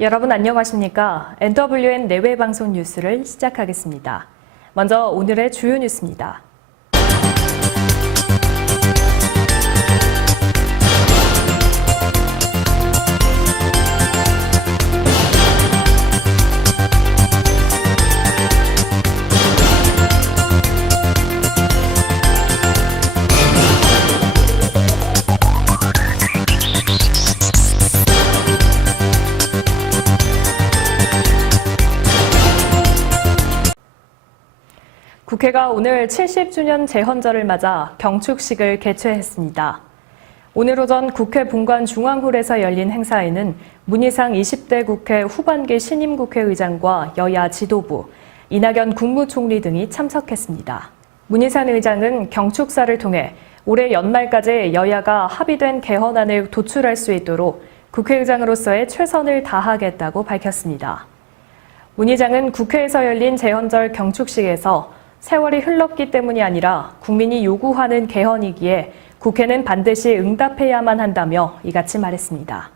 여러분 안녕하십니까? NWN 내외 방송 뉴스를 시작하겠습니다. 먼저 오늘의 주요 뉴스입니다. 국회가 오늘 70주년 재헌절을 맞아 경축식을 개최했습니다. 오늘 오전 국회 본관 중앙홀에서 열린 행사에는 문희상 20대 국회 후반기 신임 국회의장과 여야 지도부, 이낙연 국무총리 등이 참석했습니다. 문희상 의장은 경축사를 통해 올해 연말까지 여야가 합의된 개헌안을 도출할 수 있도록 국회의장으로서의 최선을 다하겠다고 밝혔습니다. 문 의장은 국회에서 열린 재헌절 경축식에서 세월이 흘렀기 때문이 아니라 국민이 요구하는 개헌이기에 국회는 반드시 응답해야만 한다며 이같이 말했습니다.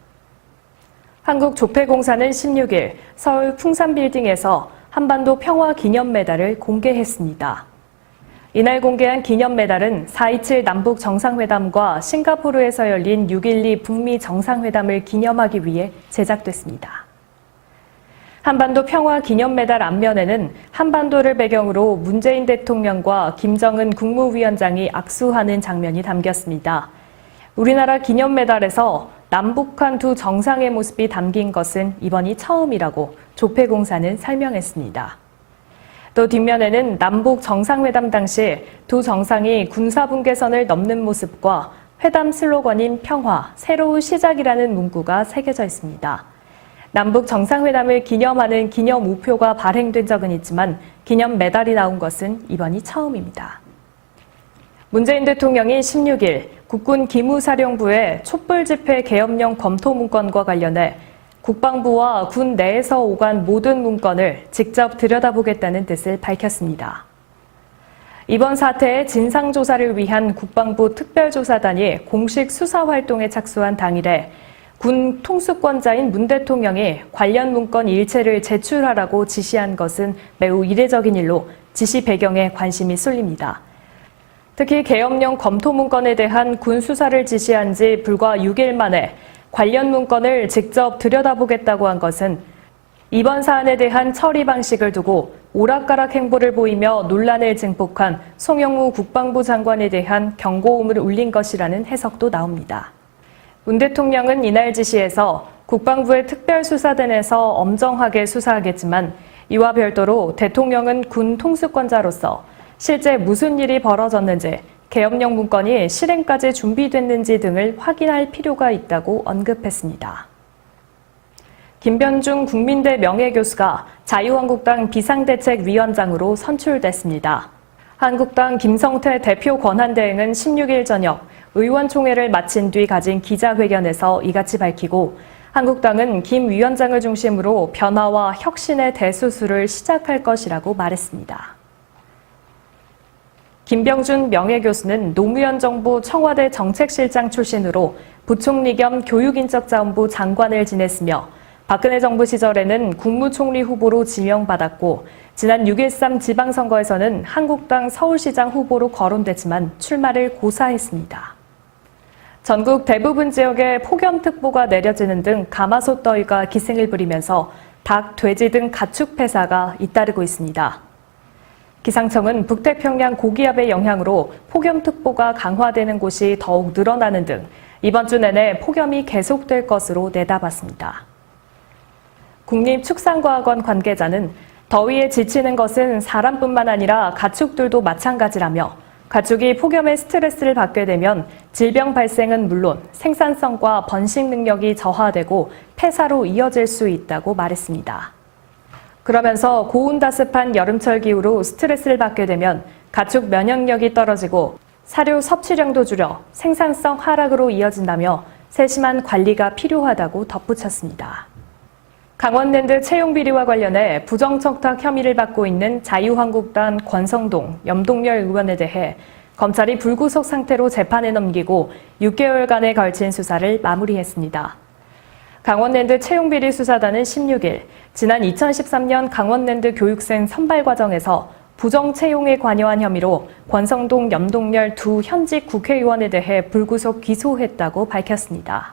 한국조폐공사는 16일 서울 풍산빌딩에서 한반도 평화 기념 메달을 공개했습니다. 이날 공개한 기념 메달은 4.27 남북 정상회담과 싱가포르에서 열린 6.12 북미 정상회담을 기념하기 위해 제작됐습니다. 한반도 평화 기념 메달 앞면에는 한반도를 배경으로 문재인 대통령과 김정은 국무위원장이 악수하는 장면이 담겼습니다. 우리나라 기념 메달에서 남북한 두 정상의 모습이 담긴 것은 이번이 처음이라고 조폐공사는 설명했습니다. 또 뒷면에는 남북 정상회담 당시 두 정상이 군사분계선을 넘는 모습과 회담 슬로건인 평화, 새로운 시작이라는 문구가 새겨져 있습니다. 남북 정상회담을 기념하는 기념 우표가 발행된 적은 있지만 기념 메달이 나온 것은 이번이 처음입니다. 문재인 대통령이 16일 국군 기무사령부의 촛불집회 계엄령 검토 문건과 관련해 국방부와 군 내에서 오간 모든 문건을 직접 들여다보겠다는 뜻을 밝혔습니다. 이번 사태의 진상조사를 위한 국방부 특별조사단이 공식 수사활동에 착수한 당일에 군 통수권자인 문 대통령이 관련 문건 일체를 제출하라고 지시한 것은 매우 이례적인 일로 지시 배경에 관심이 쏠립니다. 특히 계엄령 검토 문건에 대한 군 수사를 지시한 지 불과 6일 만에 관련 문건을 직접 들여다보겠다고 한 것은 이번 사안에 대한 처리 방식을 두고 오락가락 행보를 보이며 논란을 증폭한 송영무 국방부 장관에 대한 경고음을 울린 것이라는 해석도 나옵니다. 문 대통령은 이날 지시에서 국방부의 특별수사단에서 엄정하게 수사하겠지만 이와 별도로 대통령은 군 통수권자로서 실제 무슨 일이 벌어졌는지, 계엄령 문건이 실행까지 준비됐는지 등을 확인할 필요가 있다고 언급했습니다. 김변중 국민대 명예교수가 자유한국당 비상대책위원장으로 선출됐습니다. 한국당 김성태 대표 권한대행은 16일 저녁 의원총회를 마친 뒤 가진 기자회견에서 이같이 밝히고 한국당은 김 위원장을 중심으로 변화와 혁신의 대수술을 시작할 것이라고 말했습니다. 김병준 명예교수는 노무현 정부 청와대 정책실장 출신으로 부총리 겸 교육인적자원부 장관을 지냈으며 박근혜 정부 시절에는 국무총리 후보로 지명받았고 지난 6.13 지방선거에서는 한국당 서울시장 후보로 거론됐지만 출마를 고사했습니다. 전국 대부분 지역에 폭염특보가 내려지는 등 가마솥 더위가 기승을 부리면서 닭, 돼지 등 가축 폐사가 잇따르고 있습니다. 기상청은 북태평양 고기압의 영향으로 폭염특보가 강화되는 곳이 더욱 늘어나는 등 이번 주 내내 폭염이 계속될 것으로 내다봤습니다. 국립축산과학원 관계자는 더위에 지치는 것은 사람뿐만 아니라 가축들도 마찬가지라며 가축이 폭염에 스트레스를 받게 되면 질병 발생은 물론 생산성과 번식 능력이 저하되고 폐사로 이어질 수 있다고 말했습니다. 그러면서 고온다습한 여름철 기후로 스트레스를 받게 되면 가축 면역력이 떨어지고 사료 섭취량도 줄여 생산성 하락으로 이어진다며 세심한 관리가 필요하다고 덧붙였습니다. 강원랜드 채용비리와 관련해 부정청탁 혐의를 받고 있는 자유한국당 권성동, 염동열 의원에 대해 검찰이 불구속 상태로 재판에 넘기고 6개월간에 걸친 수사를 마무리했습니다. 강원랜드 채용비리 수사단은 16일 지난 2013년 강원랜드 교육생 선발 과정에서 부정 채용에 관여한 혐의로 권성동, 염동열 두 현직 국회의원에 대해 불구속 기소했다고 밝혔습니다.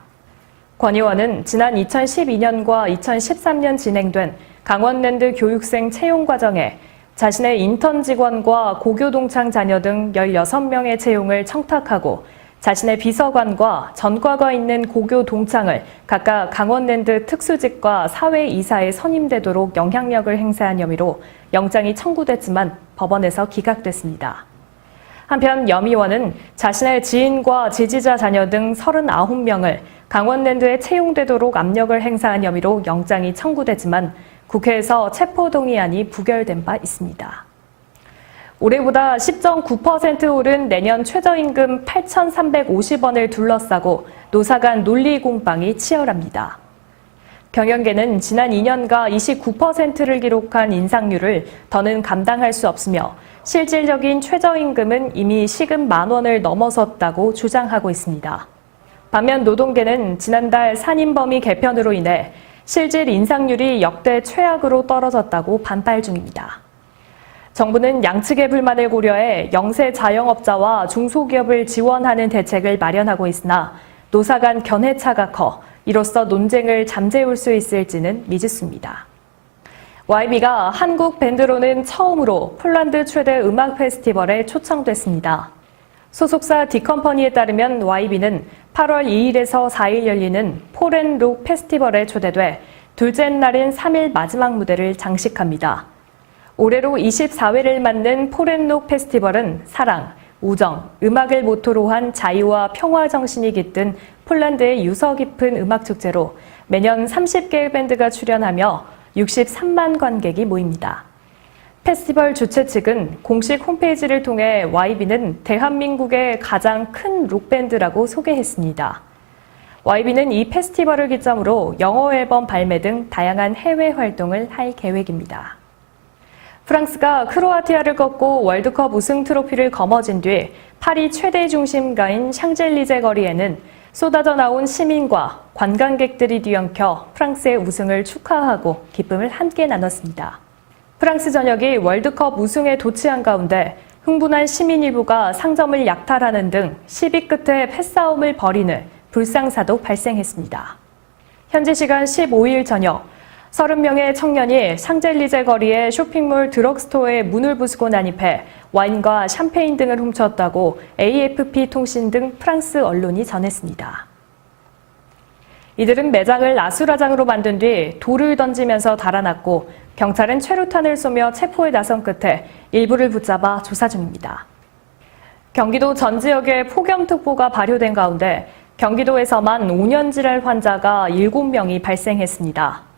권 의원은 지난 2012년과 2013년 진행된 강원랜드 교육생 채용 과정에 자신의 인턴 직원과 고교 동창 자녀 등 16명의 채용을 청탁하고 자신의 비서관과 전과가 있는 고교 동창을 각각 강원랜드 특수직과 사회이사에 선임되도록 영향력을 행사한 혐의로 영장이 청구됐지만 법원에서 기각됐습니다. 한편 염 의원은 자신의 지인과 지지자 자녀 등 39명을 강원랜드에 채용되도록 압력을 행사한 혐의로 영장이 청구됐지만 국회에서 체포동의안이 부결된 바 있습니다. 올해보다 10.9% 오른 내년 최저임금 8,350원을 둘러싸고 노사 간 논리 공방이 치열합니다. 경영계는 지난 2년가 29%를 기록한 인상률을 더는 감당할 수 없으며 실질적인 최저임금은 이미 시급 10,000원을 넘어섰다고 주장하고 있습니다. 반면 노동계는 지난달 산임범위 개편으로 인해 실질 인상률이 역대 최악으로 떨어졌다고 반발 중입니다. 정부는 양측의 불만을 고려해 영세 자영업자와 중소기업을 지원하는 대책을 마련하고 있으나 노사 간 견해차가 커 이로써 논쟁을 잠재울 수 있을지는 미지수입니다. YB가 한국 밴드로는 처음으로 폴란드 최대 음악 페스티벌에 초청됐습니다. 소속사 디컴퍼니에 따르면 YB는 8월 2일에서 4일 열리는 폴앤록 페스티벌에 초대돼 둘째 날인 3일 마지막 무대를 장식합니다. 올해로 24회를 맞는 폴앤록 페스티벌은 사랑, 우정, 음악을 모토로 한 자유와 평화 정신이 깃든 폴란드의 유서 깊은 음악 축제로 매년 30개의 밴드가 출연하며 63만 관객이 모입니다. 페스티벌 주최 측은 공식 홈페이지를 통해 YB는 대한민국의 가장 큰 록밴드라고 소개했습니다. YB는 이 페스티벌을 기점으로 영어 앨범 발매 등 다양한 해외 활동을 할 계획입니다. 프랑스가 크로아티아를 꺾고 월드컵 우승 트로피를 거머쥔 뒤 파리 최대 중심가인 샹젤리제 거리에는 쏟아져 나온 시민과 관광객들이 뒤엉켜 프랑스의 우승을 축하하고 기쁨을 함께 나눴습니다. 프랑스 전역이 월드컵 우승에 도취한 가운데 흥분한 시민 일부가 상점을 약탈하는 등 시비 끝에 패싸움을 벌이는 불상사도 발생했습니다. 현지 시간 15일 저녁 30명의 청년이 샹젤리제 거리의 쇼핑몰 드럭스토어에 문을 부수고 난입해 와인과 샴페인 등을 훔쳤다고 AFP 통신 등 프랑스 언론이 전했습니다. 이들은 매장을 아수라장으로 만든 뒤 돌을 던지면서 달아났고 경찰은 최루탄을 쏘며 체포에 나선 끝에 일부를 붙잡아 조사 중입니다. 경기도 전 지역에 폭염특보가 발효된 가운데 경기도에서만 5년질환 환자가 7명이 발생했습니다.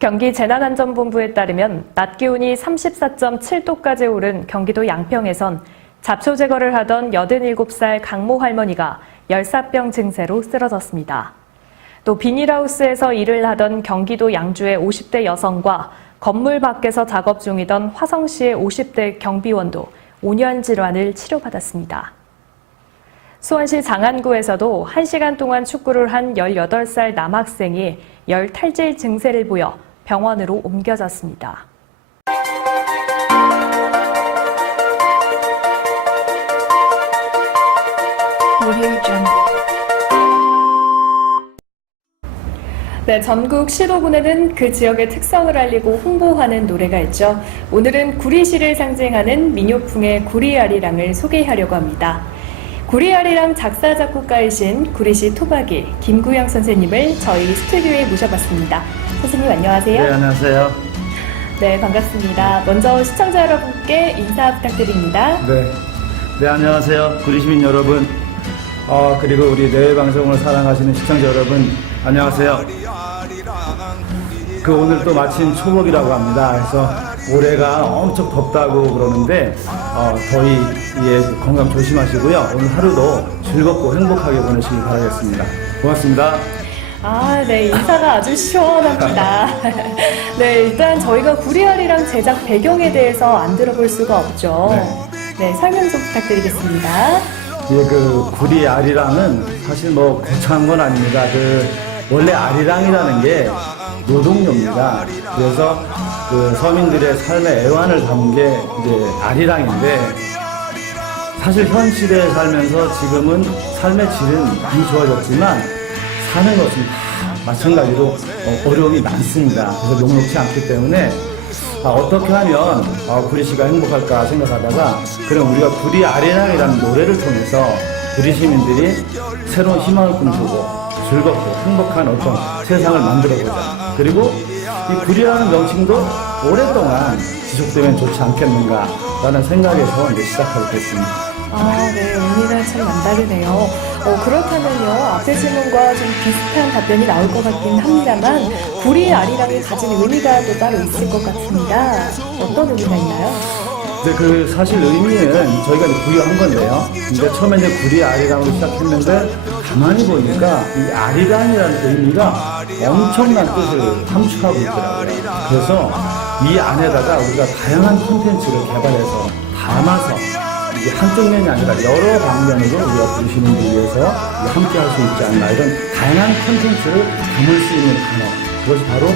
경기재난안전본부에 따르면 낮 기온이 34.7도까지 오른 경기도 양평에선 잡초 제거를 하던 87살 강모 할머니가 열사병 증세로 쓰러졌습니다. 또 비닐하우스에서 일을 하던 경기도 양주의 50대 여성과 건물 밖에서 작업 중이던 화성시의 50대 경비원도 5년 질환을 치료받았습니다. 수원시 장안구에서도 1시간 동안 축구를 한 18살 남학생이 열 탈질 증세를 보여 병원으로 옮겨졌습니다. 네, 전국 시도군에는 그 지역의 특성을 알리고 홍보하는 노래가 있죠. 오늘은 구리시를 상징하는 민요풍의 구리아리랑을 소개하려고 합니다. 구리아리랑 작사 작곡가이신 구리시 토박이 김구영 선생님을 저희 스튜디오에 모셔봤습니다. 선생님 안녕하세요. 네, 안녕하세요. 네, 반갑습니다. 먼저 시청자 여러분께 인사 부탁드립니다. 네, 안녕하세요. 구리시민 여러분, 그리고 우리 내외방송을 사랑하시는 시청자 여러분, 안녕하세요. 오늘 또 마침 초복이라고 합니다. 그래서 올해가 엄청 덥다고 그러는데 더위에 건강 조심하시고요. 오늘 하루도 즐겁고 행복하게 보내시길 바라겠습니다. 고맙습니다. 네, 인사가 아주 시원합니다. 네, 일단 저희가 구리아리랑 제작 배경에 대해서 안 들어볼 수가 없죠. 네, 설명 좀 부탁드리겠습니다. 예, 구리아리랑은 사실 거창한 건 아닙니다. 원래 아리랑이라는 게 노동요입니다. 그래서 그 서민들의 삶의 애환을 담은 게 이제 아리랑인데, 사실 현 시대에 살면서 지금은 삶의 질은 많이 좋아졌지만 사는 것은 다 마찬가지로 어려움이 많습니다. 그래서 녹록지 않기 때문에 어떻게 하면 구리시가 행복할까 생각하다가, 그럼 우리가 구리 아리랑이라는 노래를 통해서 구리 시민들이 새로운 희망을 꿈꾸고 즐겁고 행복한 어떤 세상을 만들어보자. 그리고 이 구리라는 명칭도 오랫동안 지속되면 좋지 않겠는가라는 생각에서 이제 시작하게 됐습니다. 네, 의미가 참 남다르네요. 그렇다면요, 앞의 질문과 좀 비슷한 답변이 나올 것 같긴 합니다만, 구리 아리랑이 가진 의미가 또 따로 있을 것 같습니다. 어떤 의미가 있나요? 근데 사실 의미는 저희가 이제 부여한 건데요. 근데 처음에 이제 구리 아리랑으로 시작했는데, 가만히 보니까 이 아리랑이라는 의미가 엄청난 뜻을 함축하고 있더라고요. 그래서 이 안에다가 우리가 다양한 콘텐츠를 개발해서 담아서, 이게 한쪽 면이 아니라 여러 방면으로 우리가 구리 시민들 위해서 함께 할 수 있지 않나, 이런 다양한 콘텐츠를 담을 수 있는 단어, 그것이 바로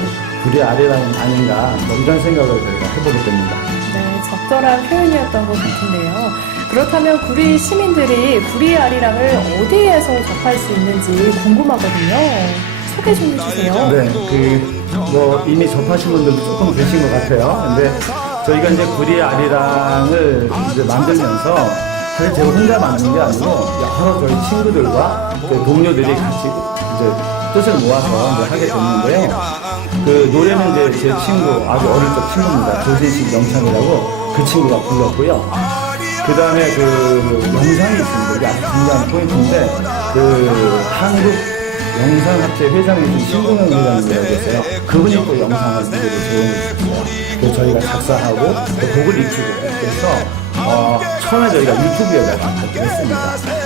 구리 아리랑이 아닌가, 이런 생각을 저희가 해보게 됩니다. 네, 적절한 표현이었던 것 같은데요. 그렇다면 구리 시민들이 구리 아리랑을 어디에서 접할 수 있는지 궁금하거든요. 소개 좀 해주세요. 네, 이미 접하신 분들도 조금 계신 것 같아요. 근데 저희가 이제 구리 아리랑을 이제 만들면서, 사실 제가 혼자 만든 게 아니고 여러 저희 친구들과 동료들이 같이 이제 뜻을 모아서 이제 하게 됐는데요. 그 노래는 이제 제 친구, 아주 어릴 적 친구입니다. 조진식 영창이라고, 그 친구가 불렀고요. 그 다음에 영상이 있습니다. 이게 아주 중요한 포인트인데, 한국 영상학회 회장이신 신동영 회장님이라고 계세요. 그분이 또 영상을 제공해 주셨어요. 그래서 저희가 작사하고 또 곡을 익히고, 그래서 처음에 저희가 유튜브에다가 발표했습니다.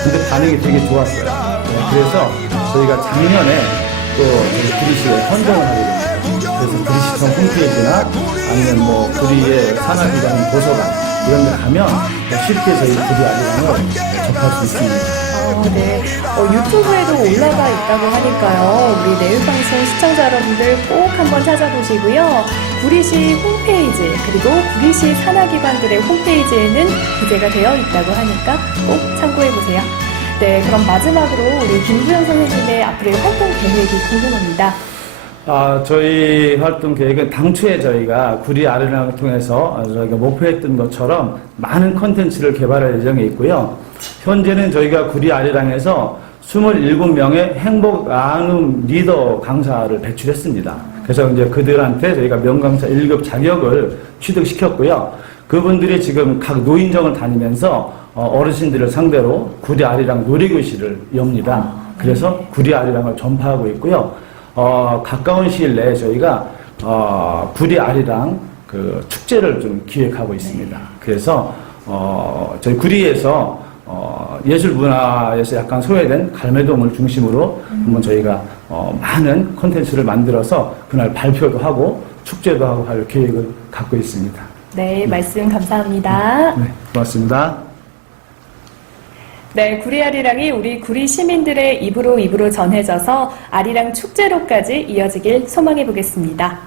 근데 반응이 되게 좋았어요. 네, 그래서 저희가 작년에 또 구리시에 선정을 하게 됩니다. 그래서 구리시청 홈페이지나 아니면 구리의 산하기관 도서관 이런 데 가면 쉽게 저희 구리 아리랑을 접할 수 있습니다. 네. 유튜브에도 올라가 있다고 하니까요. 우리 내일방송 시청자 여러분들 꼭 한번 찾아보시고요. 구리시 홈페이지, 그리고 구리시 산하기관들의 홈페이지에는 기재가 되어 있다고 하니까 꼭 참고해보세요. 네, 그럼 마지막으로 우리 김부영 선생님의 앞으로의 활동 계획이 궁금합니다. 저희 활동 계획은 당초에 저희가 구리 아리랑을 통해서 저희가 목표했던 것처럼 많은 콘텐츠를 개발할 예정에 있고요. 현재는 저희가 구리 아리랑에서 27명의 행복 나눔 리더 강사를 배출했습니다. 그래서 이제 그들한테 저희가 명강사 1급 자격을 취득시켰고요. 그분들이 지금 각 노인정을 다니면서 어르신들을 상대로 구리 아리랑 놀이교실을 엽니다. 그래서 구리 아리랑을 전파하고 있고요. 가까운 시일 내에 저희가 구리 아리랑 축제를 좀 기획하고 있습니다. 그래서 저희 구리에서 예술 문화에서 약간 소외된 갈매동을 중심으로 한번 저희가 많은 콘텐츠를 만들어서 그날 발표도 하고 축제도 하고 할 계획을 갖고 있습니다. 네, 말씀 감사합니다. 네, 고맙습니다. 네, 구리 아리랑이 우리 구리 시민들의 입으로 전해져서 아리랑 축제로까지 이어지길 소망해 보겠습니다.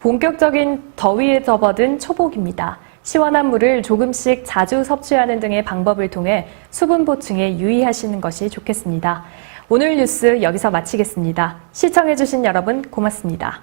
본격적인 더위에 접어든 초복입니다. 시원한 물을 조금씩 자주 섭취하는 등의 방법을 통해 수분 보충에 유의하시는 것이 좋겠습니다. 오늘 뉴스 여기서 마치겠습니다. 시청해주신 여러분 고맙습니다.